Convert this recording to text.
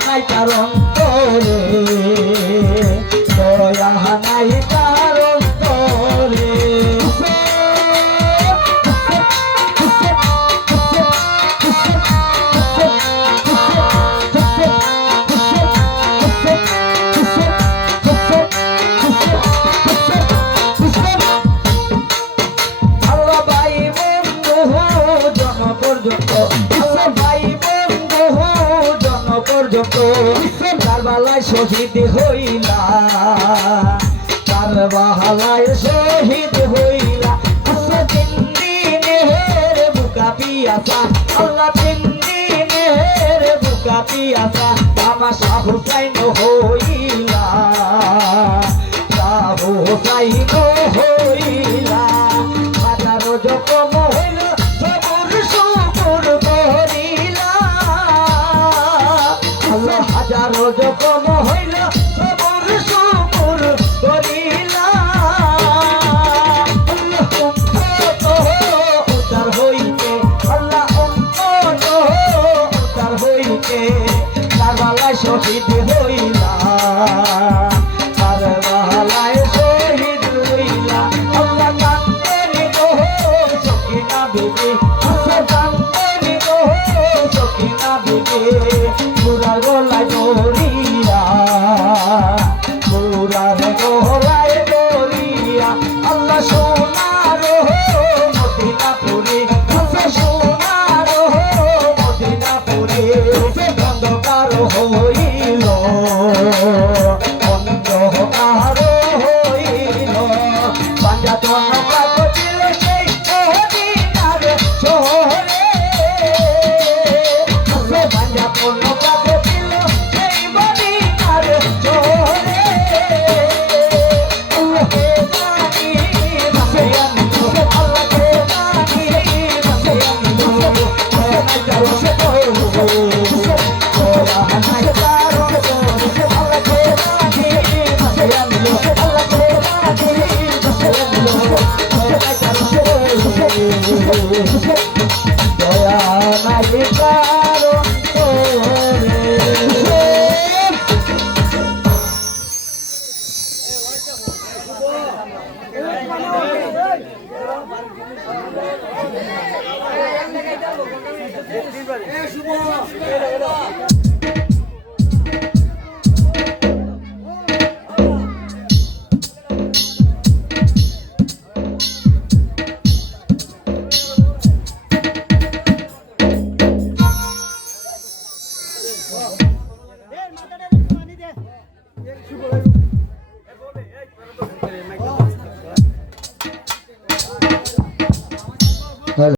নাই কারণ তোরে দয়া নাই কারণ তোরে কারবালায় শহীদ হইলা কারবালায় শহীদ হইলা তিন দিনের বুকা পিয়াসা আল্লাহ তিন দিনের বুকা পিয়াসা আমার শাহ হুসাইন হইলা শাহ হুসাইন হইলা হাজারো জখম হইল সবুর শুকুর করিলা আল্লাহ হাজারো জখম হইল সবুর শুকুর করিলা আল্লাহ উম্মত উদ্ধার হইতে আল্লাহ উম্মত উদ্ধার হইতে কারবালায় শহীদ হইলা কারবালায় শহীদ হইলা আল্লাহ কান্দেন গো সকিনা বিবি কান্দেন গো সকিনা বিবি পুরা গলায় দরিয়া পুরার গলায় দরিয়া আল্লাহ সোনার মদিনাপুরে সোনার মদিনাপুরে অন্ধকার হইল অন্ধকার হইল পাঞ্জাতন কাগজিল সেই মদিনার শহরে পাঞ্জাতন কাগজিল সেই মদিনার শহরে আল্লাহকে জানি ভাসে আনলো আল্লাহকে জানি ভাসে আনলো নাই কারো সে তোরা নাই কারো আল্লাহকে জানি ভাসে আনলো আল্লাহকে জানি ভাসে আনলো নাই কারো সে দয়া নাই কারো শুভ